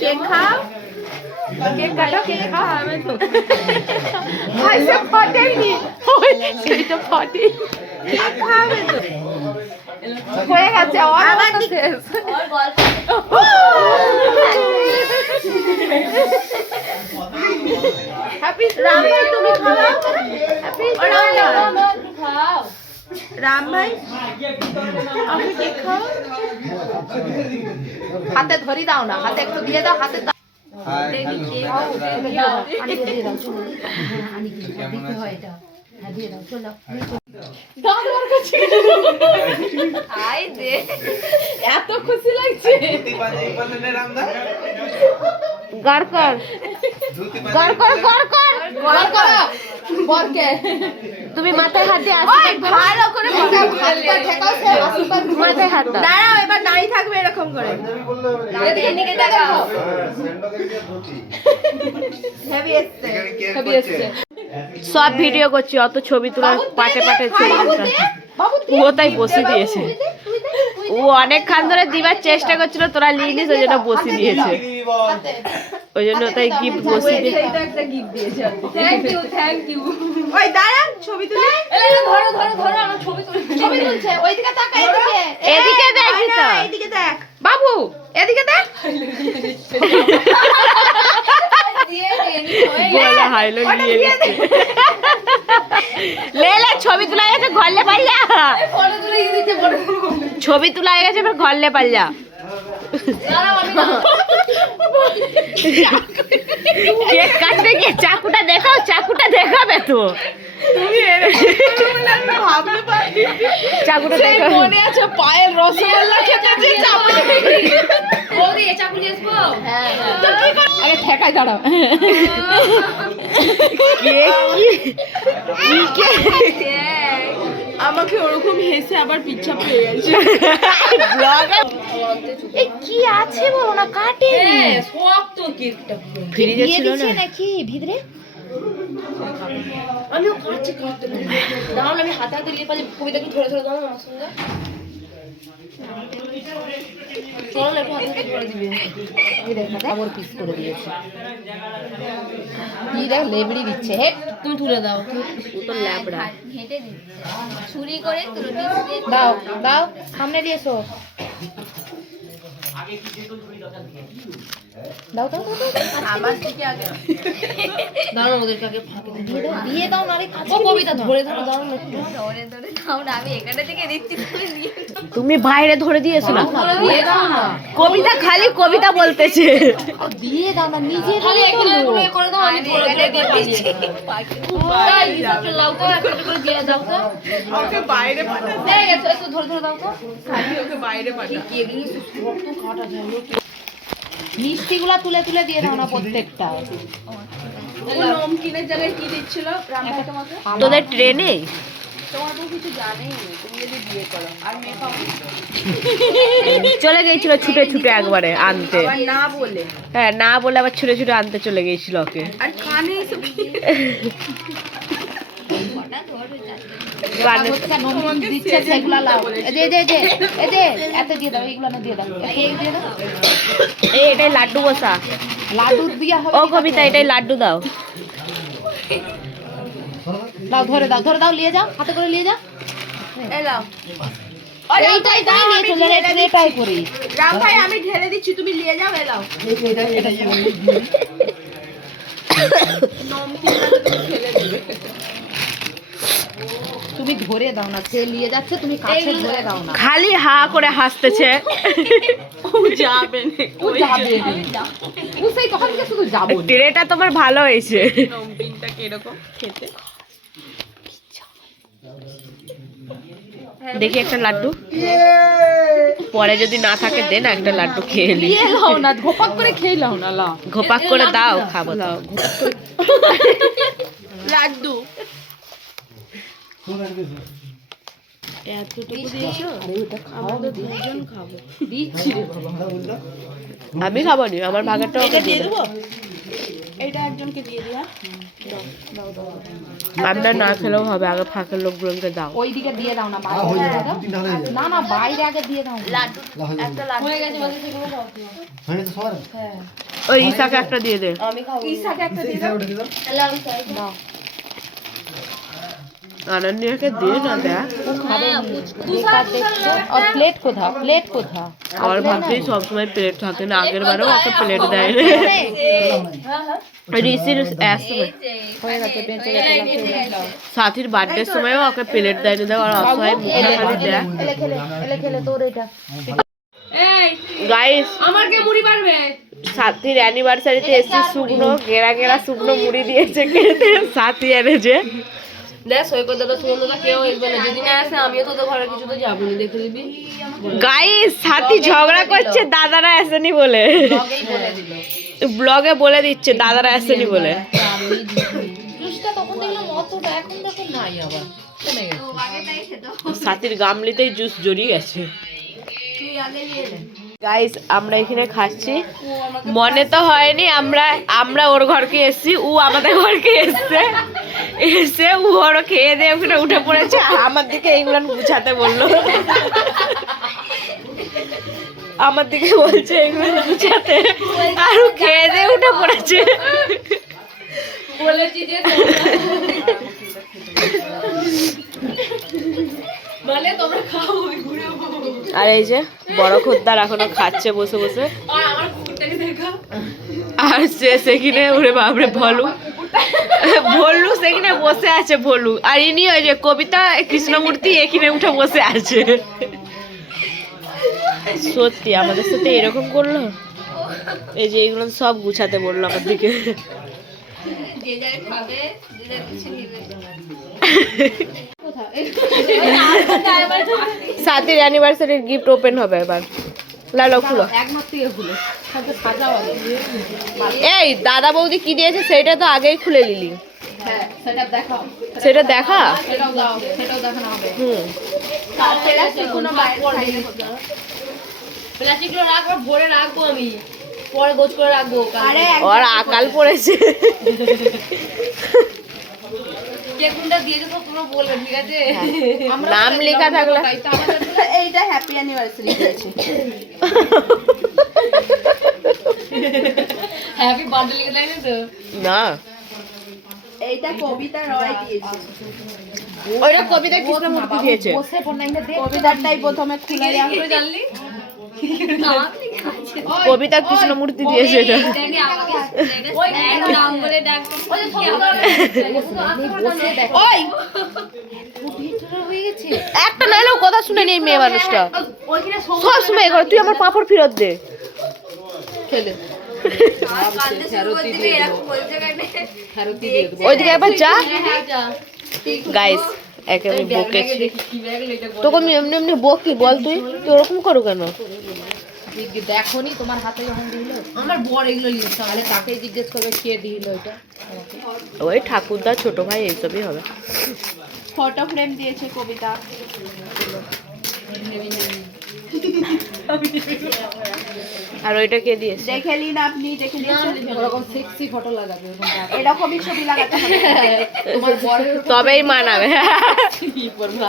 Cake खाओ, cake काटो, cake खाओ। भाई से फटेगी, সেই তো ফটে। কেক খাবে তো হয়ে গেছে। আবার শেষ। হ্যাপি রাম ভাই, তুমি খাও। হ্যাপি খাও রাম ভাই, আমি কেক খাও। হাতে ধরি দাও না, হাতে একটু দিয়ে দাও, হাতে দাও। এত খুশি লাগছে। গড় কর, গড় কর, গড় কর, গড় কর। বরকে তুমি মাথায় হাত দিয়ে আসো, ভালো করে মাথায় হাত দাও। দাঁড়াও, এবার দাঁড়িয়ে থাকবে এরকম করে। এদিকে দেখাও। হেভি এসছে, হেভি এসছে। সব ভিডিও করছি, অত ছবি তোলা পাটে পাটে ছবি তোলা। ও তাই বসে দিয়েছে। ও অনেকক্ষণ ধরে দিবার চেষ্টা করছিল, তোরা লিনিস, ওই জন্য বসে দিয়েছে। ওই জন্য তাই গিফট বসে দিয়েছে। একটা গিফট দিয়েছে। Thank you, thank you. ওই দাঁড়া, ছবি তুলি। ধরো ধরো ধরো, আমার ছবি তুলি। ছবি তুলছে। ওইদিকে তাকা, এদিকে। এদিকে দেখ, এদিকে দেখ বাবু, এদিকে দেখ। বলা হাইলো নিয়ে গেছে। লে লে, ছবি তোলা গেছে, ঘরলে পাল্লা। ছবি তোলা গেছে, এবার ঘরলে পাল্লা। কেক কাটতে গিয়ে চাকুটা দেখাও, চাকুটা দেখাবে তো। চাকুটা দেখো, মনে আছে পায়ের রসগোল্লা খেতে যে চাকু। ওরে চাকু নিয়ে আসবো। হ্যাঁ আগে ঠেকাই দাঁড়াও। আমাকে ওরকম হেসে আবার পিচ্ছা পেয়ে গেছে। কি আছে বলো না, কাটে শক্ত কেকটা ফ্রিজে ছিল নাকি ভিতরে। আমিও কাটছি, কাটতে দাও না, আমি হাতে হাতে নিয়ে পাচ্ছি। কবিতাকে ধরে ধরে দাও আমার সঙ্গে। চল একটু হাতে হাতে ধরে দিবে। এই দেখ আবার পিস করে দিয়েছে। কি দেখ লেবড়ি দিচ্ছে। হে তুমি তুলে দাও, তো ল্যাবড়া ঘেটে দিচ্ছে। ছুরি করে তুলে দাও, দাও সামনে দিয়ে এসো। দাও দাও দাও, আমার থেকে আগে দাও না, ওদেরকে আগে ফাঁকে দিয়ে দাও, দিয়ে দাও না। আরে ও কবিতা ধরে ধরে দাও না, ধরে ধরে দাও না। আমি এখানে থেকে দিচ্ছি, তুমি বাইরে ধরে দিয়েছো না। দিয়ে দাও না, কবিতা খালি কবিতা বলতেছে। দিয়ে দাও না, নিজে খালি এখানে করে দাও। আমি ধরে ধরে দিয়ে দিচ্ছি। ওই হিসাবে লাও তো, একটা করে দিয়ে দাও তো। ওকে বাইরে পাঠা দে, একটু ধরে ধরে দাও তো। খালি ওকে বাইরে পাঠা। কি এগুলো সব তো কাটা যায়। মিষ্টিগুলা তুলে তুলে দিয়ে দাও না প্রত্যেকটা। নমকিনের জায়গায় কি দিচ্ছিল রামভাই তোমাকে? তোদের ট্রেনে তোমার তো কিছু জানেই না। তুমি যদি বিয়ে করো আর মেয়ে পাবো। চলে গিয়েছিল ছুটে ছুটে একবারে আনতে, না বলে। হ্যাঁ না বলে আবার ছুটে ছুটে আনতে চলে গিয়েছিল ওকে। আর কানে এসব দিচ্ছে সেগুলা লাও। দিয়ে দাও, এইগুলো না দিয়ে দাও। এটাই লাড্ডু বসা, লাড্ডু দিয়া হবে। ও কবিতা এটাই লাড্ডু দাও, দাও ধরে দাও, ধরে দাও, নিয়ে যাও, হাতে করে নিয়ে যাও। এলাও এইটাই দাও, নিয়ে চলে যাও। এটাই করি রাম ভাই, আমি ঢেলে দিচ্ছি, তুমি নিয়ে যাও। এলাও নমকিনটা তুমি ফেলে দিবে। তুমি ধরে দাও না, সে নিয়ে যাচ্ছে, তুমি কাছে ধরে দাও না। খালি হা করে হাসতেছে। ও যাবে না, ও যাবে না, ও সেই তখন থেকে শুধু যাবো। ট্রেটা তোমার ভালো হয়েছে। নমকিনটা কি রকম খেতে? দেখি একটা লাড্ডু, পরে যদি না থাকে দে না, একটা লাড্ডু খেয়ে নি। লাও না, ঘোপাক করে খেয়ে লাও না। লাও ঘোপাক করে দাও, খাবো। দাও লাড্ডু আমি খাবো নি, আমার ভাগেরটা দিয়ে দেবো। এইটা একজনকে দিয়ে দিয়া। আমরা না খেলেও হবে, আগে ফাঁকের লোকগুলোকে দাও। ওইদিকে দিয়ে দাও না, বাইরে না না বাইরে আগে দিয়ে দাও। লাড্ডু একটা লাড্ডু হয়ে গেছে, বাকি সেগুলো দাও। হয়ে গেছে সবার? হ্যাঁ। ওই ঈশাকে একটা দিয়ে দে। আমি খাবো। ঈশাকে একটা দিয়ে দাও। দাও। অনন্যাকে দিয়ে না দেখ। আর প্লেট কোথা? প্লেট কোথা? আমার ভাবতেই সবসময় প্লেট থাকে না, আগের বারেও ওকে প্লেট দেয় না। ঋষির হয়ে গেছে, বেঁচে গেছে। সাথীর বার্থডের সময়ও ওকে প্লেট দেয় না, আর অসহায় মুখে খালি দেয়। খেলে তোর এটা। গাইস, আমার কে মুড়ি পারবে? সাথীর অ্যানিভার্সারিতে এসে শুকনো গেরা গেরা শুকনো মুড়ি দিয়েছে খেতে। সাথী এনেছে। দেখ সৈকত দাদা সুগন্ধটা কেউ আসবে না, যদি না আসে আমিও তোদের ঘরে কিছু তো যাবো না, দেখে দিবি। গাইস, সাথী ঝগড়া করছে দাদারা আসেনি বলে। ব্লগে বলে দিচ্ছে দাদারা আসেনি বলে। তখন দেখলাম অতটা, এখন দেখো নাই, আবার কমে গেছে। সাথীর গামলিতেই জুস জড়িয়ে গেছে। গাইস, আমরা এখানে খাচ্ছি, মনে তো হয়নি আমরা ওর ঘরকে এসছি, ও আমাদের ঘরকে এসে ও ওর খেয়ে দিয়ে ওখানে উঠে পড়েছে, আর আমার দিকে এইগুলো গুছাতে বললো। আমার দিকে বলছে এগুলো গুছাতে, আর ও খেয়ে দিয়ে উঠে পড়েছে। বলেছি যে মানে তোমরা খাও, আর এই যে বড় খদ্দার এখনো খাচ্ছে বসে বসে, আমার কুকুরটাকে দেখা। আর সেখানে ওরে বাপরে ভলু সেখানে বসে আছে ভলু, আর ইনি ওই যে কবিতা কৃষ্ণমূর্তি এখানে উঠে বসে আছে। সত্যি আমাদের সাথে এরকম করলো, এই যে এগুলো সব গুছাতে বললো আমার দিকে। সাথীর অ্যানিভার্সারির গিফট ওপেন হবে এবার। লালো খুলো, এই দাদা বৌদি কি দিয়েছে সেটা তো আগেই খুলে নিলি। সেটা দেখা। প্লাস্টিকগুলো রাখবো, ভরে রাখবো, আমি পরে গোছ করে রাখবো। ওর আকাল পড়েছে। কে কোনটা দিয়েছে তো তোমরা বলবে, ঠিক আছে? নাম লেখা থাকলে। এইটা হ্যাপি অ্যানিভার্সারি দিয়েছে। হ্যাপি বার্থডে লিখে দেয় না তো? না, এইটা কবিতা রয় দিয়েছে। ওইটা কবিতা কৃষ্ণমূর্তি দিয়েছে। কবিতাটাই প্রথমে খুলে দেওয়া হলো, জানলি? কবিতা কৃষ্ণমূর্তি দিয়েছে এটা। একটা নাইলেও কথা শুনে নেই মেয়ে মানুষটা, সব সময় করে তুই আমার পাপড় ফেরত দে। ওইদিকে একবার যা। গাইস, একেবারে বকেছি তোকে, আমি এমনি এমনি বকি, বল তুই ওরকম করো কেন? দেখোনি তোমার হাতে যখন দিল, আমার বর এগুলো নিয়ে তাহলে তাকে জিজ্ঞেস করবে কে দিল এটা। ওই ঠাকুরদা ছোট ভাই এইসবই হবে। ফটো ফ্রেম দিয়েছে কবিতা। আর ওইটা কে দিয়েছে? দেখে নিন আপনি, দেখে নিয়েছেন ওরকম সেক্সি ফটো লাগাবে, এরকমই ছবি লাগাতে হবে তোমার বর, তবেই মানাবে,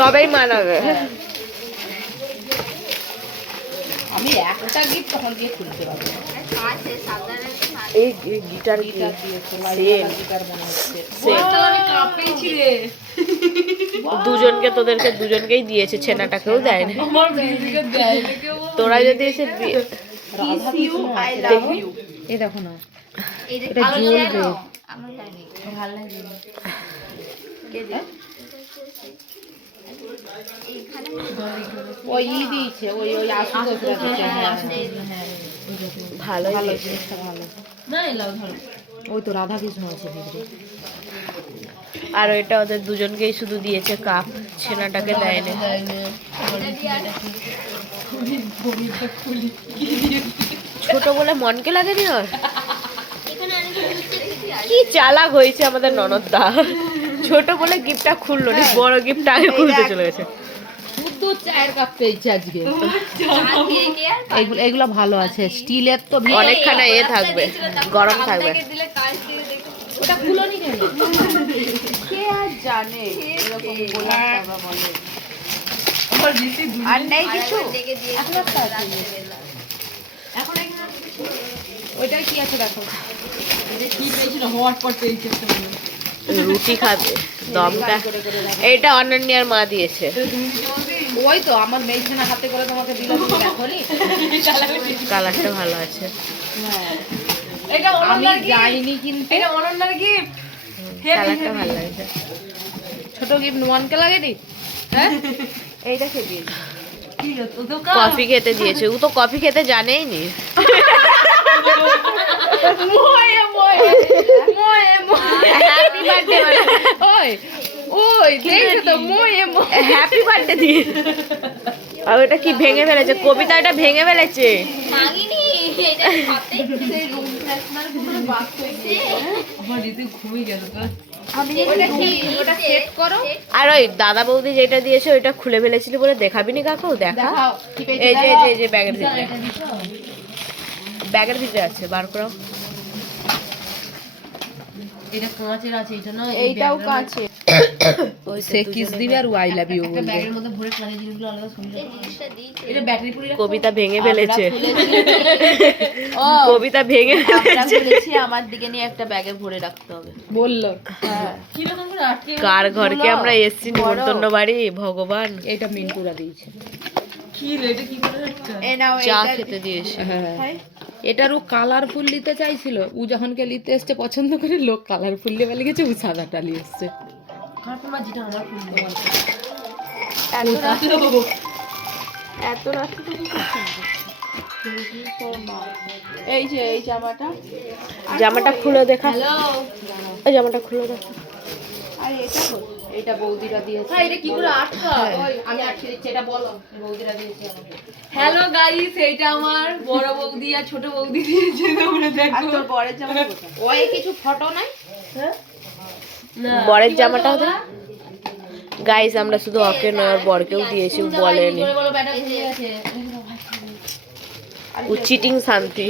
তবেই মানাবে। আমি একটা গিফট তখন দিয়ে খুলতে পারবো। এই গিটার দিয়েছে, গিটার মনে হচ্ছে। দুজনকে, তোদেরকে দুজনকেই দিয়েছে, ছেনাটাকেও দেয় না। তোরা যদি এসে এই দেখো না, এটা জ্বলবে। ভালো লাগে। ওই দিয়েছে, ওই আশুতোষ ভালো ভালো। ওই তো রাধা কৃষ্ণ আছে ভিতরে। আর ওইটা ওদের দুজনকেই শুধু দিয়েছে কাপ, ছেনাটাকে দেয় না। ছোট বলে মনকে লাগেনি ওর। কি চালাক হয়েছে আমাদের ননদদা, ছোট বলে গিফটটা খুললো না, বড় গিফট আগে খুলতে চলে গেছে। দুধ চায়ের কাপ পেয়েছি আজকে। এগুলো ভালো আছে, স্টিলের তো অনেকখানা এ থাকবে, গরম থাকবে। ওটা খুলোনি কেন? কে আর জানে এরকম গোলাপ টাকা বলে। আর নেই কিছু? ওইটাই কি আছে দেখো। রুটি খাবে দমটা। এইটা অনন্যার মা দিয়েছে। ওই তো আমার মেয়েখানা হাতে করে তোমাকে দিলাম, তুমি দেখোনি? কালারটা ভালো আছে। আমি যাইনি কিন্তু কালারটা ভালো লাগছে। ছোট গিফট নোয়ানকে লাগেনি? হ্যাঁ এইটা খেয়ে দিয়েছে। কফি খেতে দিয়েছে, ও তো কফি খেতে জানেই নি। হ্যাপি বার্থডে ওই ওই দেখো তো হ্যাপি বার্থডে দিয়ে। আর ওটা কি ভেঙে ফেলেছে, কবিতা এটা ভেঙে ফেলেছে। আর ওই দাদা বৌদি যেটা দিয়েছে ওইটা খুলে ফেলেছিল বলে দেখাবিনি কাকু? দেখা, এই যে এই যে ব্যাগের ভিতরে, ব্যাগের ভিতরে আছে, বার করো। এটা কাঁচের আছে, এটা না এইটাও কাঁচের। ওই সে কিস দিবে আর আই লাভ ইউ বলবে। একটা ব্যাগের মধ্যে ভরে কাঁচের জিনিসগুলো আলাদা সুন্দর। এটা ব্যাটারি পুরি কবিতা ভেঙে ফেলেছে। কবিতা ভেঙে ফেলেছে। আমার দিকে নিয়ে একটা ব্যাগে ভরে রাখতে হবে বললো। কার ঘরকে আমরা এসছি নিমন্ত্রণ বাড়ি, ভগবান। এটা মিন্টুরা দিয়েছে। চা খেতে দিয়েছে। এটারও কালারফুল নিতে চাইছিল, ও যখনকে নিতে এসছে পছন্দ করে, লোক কালারফুল লেবে গেছে, ও সাদাটা নিয়ে এসছে। এত রাতে এই যে এই জামাটা, জামাটা খুলে দেখা, এই জামাটা খুলে দেখা। আর এটা বৌদিরা দিয়েছে। এটা কি করে আটকা? আমি আটকে দিচ্ছি, এটা বলো। বৌদিরা দিয়েছে আমাকে। হ্যালো গাইস, এটা আমার বড় বৌদি আর ছোট বৌদি দিয়েছে, তোমরা দেখো। আর তোর বরের জামাটা কোথায়? ওই কিছু ফটো নাই? হ্যাঁ না, বরের জামাটা কোথায়? গাইস আমরা শুধু ওকে নয় আর বরকেও দিয়েছি, বলেনি। বলো ব্যাটা খুলে আছে। ও চিটিং শান্তি।